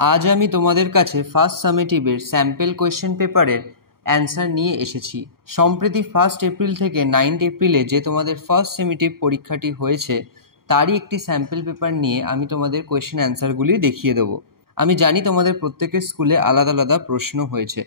আজ আমি তোমাদের কাছে ফার্স্ট সামেটিভের স্যাম্পল কোয়েশ্চেন পেপারের অ্যান্সার নিয়ে এসেছি। সম্প্রতি 1 এপ্রিল থেকে 9 এপ্রিলে যে তোমাদের ফার্স্ট সামেটিভ পরীক্ষাটি হয়েছে তারই একটি স্যাম্পল পেপার নিয়ে আমি তোমাদের কোয়েশ্চেন অ্যান্সারগুলি দেখিয়ে দেবো। আমি জানি তোমাদের প্রত্যেকের স্কুলে আলাদা আলাদা প্রশ্ন হয়েছে,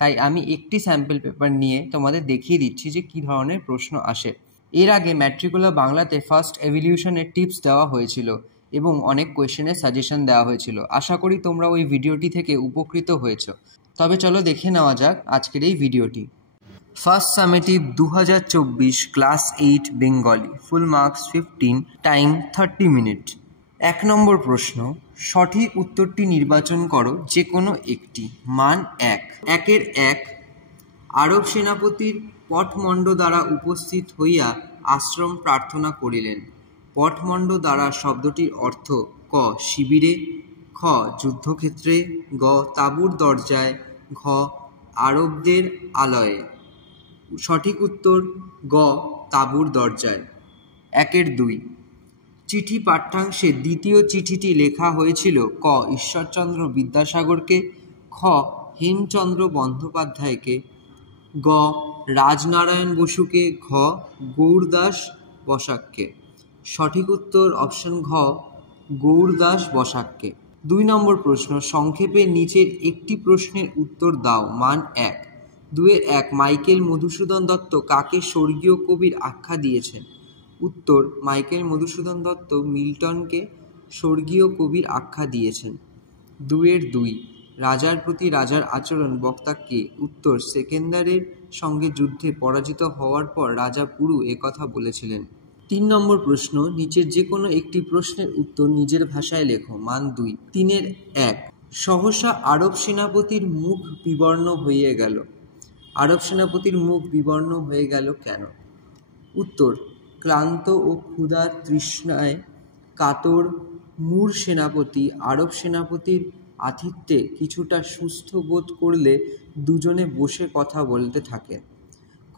তাই আমি একটি স্যাম্পল পেপার নিয়ে তোমাদের দেখিয়ে দিচ্ছি যে কী ধরনের প্রশ্ন আসে। এর আগে ম্যাট্রিকুলার বাংলাতে ফার্স্ট এভলিউশনের টিপস দেওয়া হয়েছিল এবং অনেক কোয়েশ্চেনের সাজেশন দেওয়া হয়েছিল। আশা করি তোমরা ওই ভিডিওটি থেকে উপকৃত হয়েছো। তবে চলো দেখে নেওয়া যাক আজকের এই ভিডিওটি। First summative 2024 class 8 Bengali, full marks 15, time 30 minute. 1 নম্বর প্রশ্ন, সঠিক উত্তরটি নির্বাচন করো যে কোনো একটি। মান 1। 1-এর 1, আরব সেনাপতির পটমণ্ড দ্বারা উপস্থিত হইয়া আশ্রম প্রার্থনা করিলেন। পটমণ্ড দ্বারা শব্দটির অর্থ ক শিবিরে, খ যুদ্ধক্ষেত্রে, গ তাঁবুর দরজায়, ঘ আরবদের আলয়ে। সঠিক উত্তর গ তাঁবুর দরজায়। 1-এর 2, চিঠি পাঠ্যাংশে দ্বিতীয় চিঠিটি লেখা হয়েছিল ক ঈশ্বরচন্দ্র বিদ্যাসাগরকে, খ হেমচন্দ্র বন্দ্যোপাধ্যায়কে, গ রাজনারায়ণ বসুকে, ঘ গৌরদাস বসাককে। সঠিক উত্তর অপশন ঘ গৌরদাস বসাককে। 2 নম্বর প্রশ্ন, সংক্ষেপে নিচের একটি প্রশ্নের উত্তর দাও। মান 1। 2-এর 1, মাইকেল মধুসূদন দত্ত কাকে স্বর্গীয় কবির আখ্যা দিয়েছেন? উত্তর, মাইকেল মধুসূদন দত্ত মিল্টনকে স্বর্গীয় কবির আখ্যা দিয়েছেন। 2-এর 2, রাজার প্রতি রাজার আচরণ বক্তা কে? উত্তর, সেকেন্দারের সঙ্গে যুদ্ধে পরাজিত হওয়ার পর রাজা পুরু একথা বলেছিলেন। 3 নম্বর প্রশ্ন, নিচের যে কোনো একটি প্রশ্নের উত্তর নিজের ভাষায় লেখো। মান 2। 3-এর 1, সহসা আরব সেনাপতির মুখ বিবর্ণ হয়ে গেল। আরব সেনাপতির মুখ বিবর্ণ হয়ে গেল কেন? উত্তর, ক্লান্ত ও ক্ষুধার তৃষ্ণায় কাতর মূর সেনাপতি আরব সেনাপতির আতিথ্যে কিছুটা সুস্থ বোধ করলে দুজনে বসে কথা বলতে থাকেন।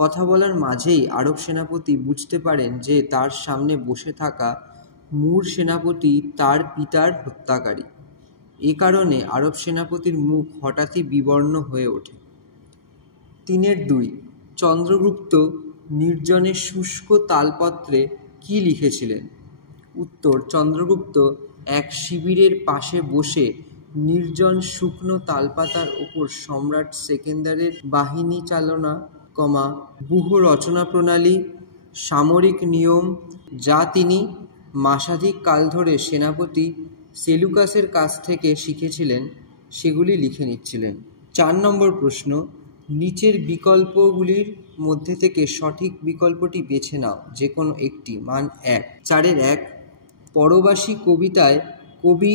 কথা বলার মাঝেই আরব সেনাপতি বুঝতে পারেন যে তার সামনে বসে থাকা মূর সেনাপতি তার পিতার হত্যাকারী। এ কারণে আরব সেনাপতির মুখ হঠাৎই বিবর্ণ হয়ে ওঠে। 3-এর 2, চন্দ্রগুপ্ত নির্জনের শুষ্ক তালপত্রে কি লিখেছিলেন? উত্তর, চন্দ্রগুপ্ত এক শিবিরের পাশে বসে নির্জন শুকনো তালপাতার ওপর সম্রাট সেকেন্দারের বাহিনী চালনা, ব্যূহ রচনা প্রণালী, সামরিক নিয়ম যা তিনি মাসাধিক কাল ধরে সেনাপতি সেলুকাসের কাছ থেকে শিখেছিলেন সেগুলি লিখে নিচ্ছিলেন। 4 নম্বর প্রশ্ন, নিচের বিকল্পগুলির মধ্যে থেকে সঠিক বিকল্পটি বেছে নাও যে কোনো একটি। মান 1। 4-এর 1, পরবাসী কবিতায় কবি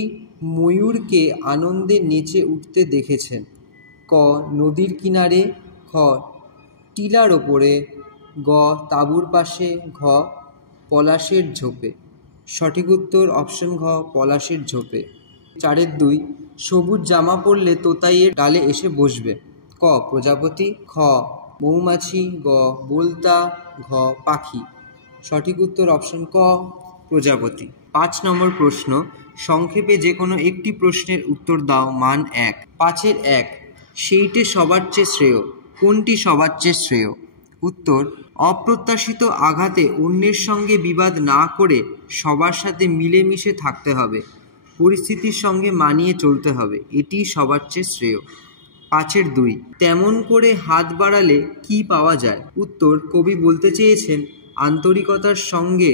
ময়ূরকে আনন্দে নেচে উঠতে দেখেছেন। ক নদীর কিনারে, খ টিলার ওপরে, গ তাঁবুর পাশে, ঘ পলাশের ঝোপে। সঠিক উত্তর অপশন ঘ পলাশের ঝোপে। 4-এর 2, সবুজ জামা পরলে তোতাইয়ের ডালে এসে বসবে। ক প্রজাপতি, খ মৌমাছি, গ বোলতা, ঘ পাখি। সঠিক উত্তর অপশন ক প্রজাপতি। 5 নম্বর প্রশ্ন, সংক্ষেপে যে কোনো একটি প্রশ্নের উত্তর দাও। মান 1। 5-এর 1, সেইটে সবার চেয়ে শ্রেয়। কোনটি সবার চেয়ে শ্রেয়? উত্তর, অপ্রত্যাশিত আঘাতে অন্যের সঙ্গে বিবাদ না করে সবার সাথে মিলেমিশে থাকতে হবে, পরিস্থিতির সঙ্গে মানিয়ে চলতে হবে, এটি সবার চেয়ে শ্রেয়। 5-এর 2, তেমন করে হাত বাড়ালে কি পাওয়া যায়? উত্তর, কবি বলতে চেয়েছেন আন্তরিকতার সঙ্গে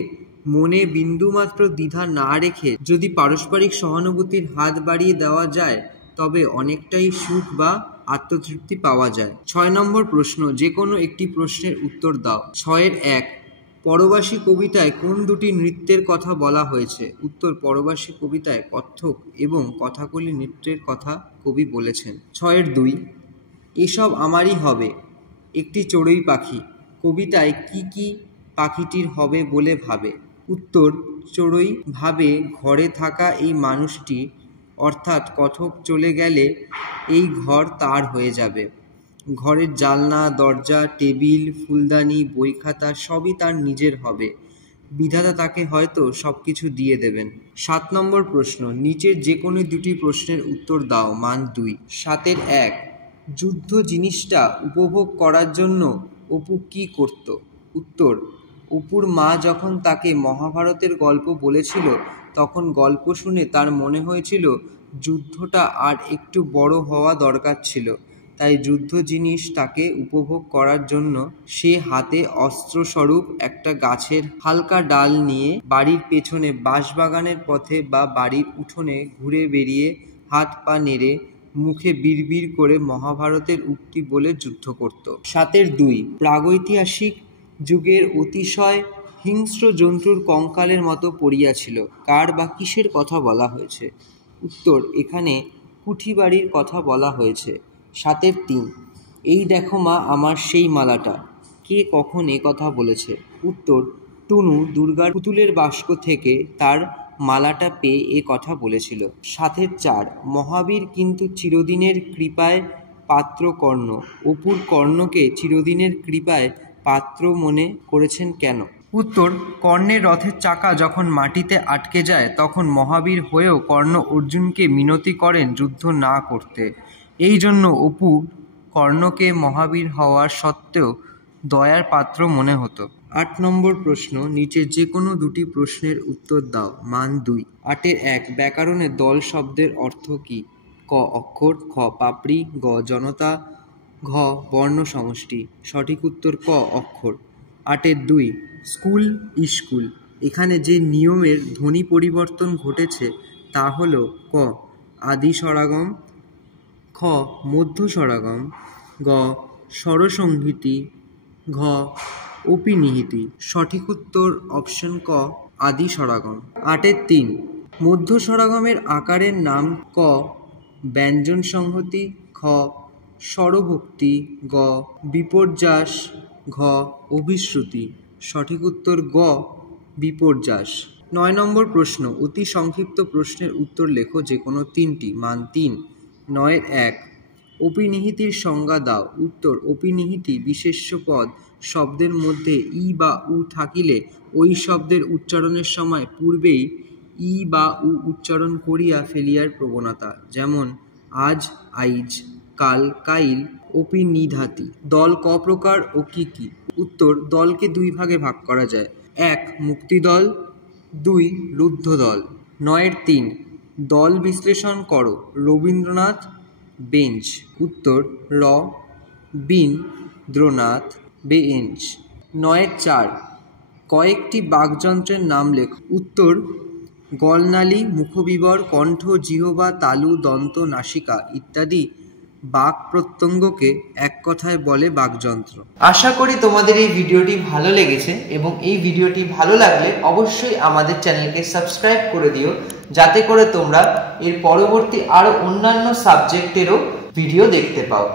মনে বিন্দুমাত্র দ্বিধা না রেখে যদি পারস্পরিক সহানুভূতির হাত বাড়িয়ে দেওয়া যায় তবে অনেকটাই সুখ বা আত্মতৃপ্তি পাওয়া যায়। 6 নম্বর প্রশ্ন, যে কোনো একটি প্রশ্নের উত্তর দাও। 6-এর 1, পরবাসী কবিতায় কোন দুটি নৃত্যের কথা বলা হয়েছে? উত্তর, পরবাসী কবিতায় কত্থক এবং কথাকলি নৃত্যের কথা কবি বলেছেন। 6-এর 2, এসব আমারই হবে একটি চড়ুই পাখি কবিতায় কি কি পাখিটির হবে বলে ভাবে? উত্তর, চড়ুই ভাবে ঘরে থাকা এই মানুষটি, অর্থাৎ কথক চলে গেলে এই ঘর তার হয়ে যাবে। ঘরের জানলা, দরজা, টেবিল, ফুলদানি, বই খাতা সবই তার নিজের হবে। বিধাতা তাকে হয়তো সব কিছু দিয়ে দেবেন। 7 নম্বর প্রশ্ন, নিচের যে কোনো দুটি প্রশ্নের উত্তর দাও। মান 2। 7-এর 1, যুদ্ধ জিনিসটা উপভোগ করার জন্য অপু কী করত? উত্তর, অপুর মা যখন তাকে মহাভারতের গল্প বলেছিল তখন গল্প শুনে তার মনে হয়েছিল যুদ্ধটা আর একটু বড় হওয়া দরকার ছিল। তাই যুদ্ধ জিনিস তাকে উপভোগ করার জন্য সে হাতে অস্ত্রস্বরূপ একটা গাছের হালকা ডাল নিয়ে বাড়ির পেছনে বাঁশবাগানের পথে বা বাড়ির উঠোনে ঘুরে বেরিয়ে হাত পা নেড়ে মুখে বিড়বিড় করে মহাভারতের উক্তি বলে যুদ্ধ করত। 7-এর 2, প্রাগৈতিহাসিক যুগের অতিশয় হিংস্র জন্তুর কঙ্কালের মতো পড়িয়াছিল, কার বা কিসের কথা বলা হয়েছে? উত্তর, এখানে কুঠিবাড়ির কথা বলা হয়েছে। 7-এর 3, এই দেখো মা আমার সেই মালাটা, কে কখন এ কথা বলেছে? উত্তর, টুনু দুর্গার পুতুলের বাস্ক থেকে তার মালাটা পেয়ে এ কথা বলেছিল। 7-এর 4, মহাবীর কিন্তু চিরদিনের কৃপায় পাত্র কর্ণ, অপুর কর্ণকে চিরদিনের কৃপায় পাত্র মনে করেছেন কেন? উত্তর, কর্ণের রথের চাকা যখন মাটিতে আটকে যায় তখন মহাবীর হয়েও কর্ণ অর্জুনকে মিনতি করেন যুদ্ধ না করতে। এই জন্য অপু কর্ণকে মহাবীর হওয়ার সত্ত্বেও দয়ার পাত্র মনে হতো। 8 নম্বর প্রশ্ন, নিচের যে কোনো দুটি প্রশ্নের উত্তর দাও। মান 2। 8-এর 1, ব্যাকরণে দল শব্দের অর্থ কী? ক অক্ষর, খ পাপড়ি, গ জনতা, ঘ বর্ণ সমষ্টি। সঠিক উত্তর ক অক্ষর। 8-এর 2, স্কুল স্কুল, এখানে যে নিয়মের ধ্বনি পরিবর্তন ঘটেছে তা হল ক আদি স্বরাগম, খ মধ্য স্বরাগম, গ স্বরসংহতি, ঘ অপিনিহিতি। সঠিক উত্তর অপশন ক আদি স্বরাগম। 8-এর 3, মধ্য স্বরাগমের আকারের নাম ক ব্যঞ্জন সংহতি, খ স্বরভক্তি, গ বিপর্যাস, ঘ অভিশ্রুতি। সঠিক উত্তর গ বিপর্যাস। 9 নম্বর প্রশ্ন, অতি সংক্ষিপ্ত প্রশ্নের উত্তর লেখো যে কোনো 3টি। মান 3। 9-এর 1, অপিনিহিতির সংজ্ঞা দাও। উত্তর, অপিনিহিতি বিশেষ্য পদ শব্দের মধ্যে ই বা উ থাকিলে ওই শব্দের উচ্চারণের সময় পূর্বেই ই বা উ উচ্চারণ করিয়া ফেলিয়ার প্রবণতা। যেমন আজ আইজ, কাল কাইল, অপিনিধাতি। দল ক প্রকার ও কি কি? উত্তর, দলকে 2 ভাগে ভাগ করা যায়। 1 মুক্তিদল, 2 রুদ্ধ দল। 9-এর 3, দল বিশ্লেষণ করো। রবীন্দ্রনাথ বেঞ্চ। উত্তর, র বীন্দ্রনাথ বেঞ্চ। 9-এর 4, কয়েকটি বাকযন্ত্রের নাম লেখো। উত্তর, গলনালী, মুখবিবর, কণ্ঠ, জিহ্বা, তালু, দন্ত, নাসিকা ইত্যাদি বাক প্রত্যঙ্গকে এক কথায় বলে বাকযন্ত্র। আশা করি তোমাদের এই ভিডিওটি ভালো লেগেছে এবং এই ভিডিওটি ভালো লাগলে অবশ্যই আমাদের চ্যানেলকে সাবস্ক্রাইব করে দিও, যাতে করে তোমরা এর পরবর্তী আরও অন্যান্য সাবজেক্টেরও ভিডিও দেখতে পাও।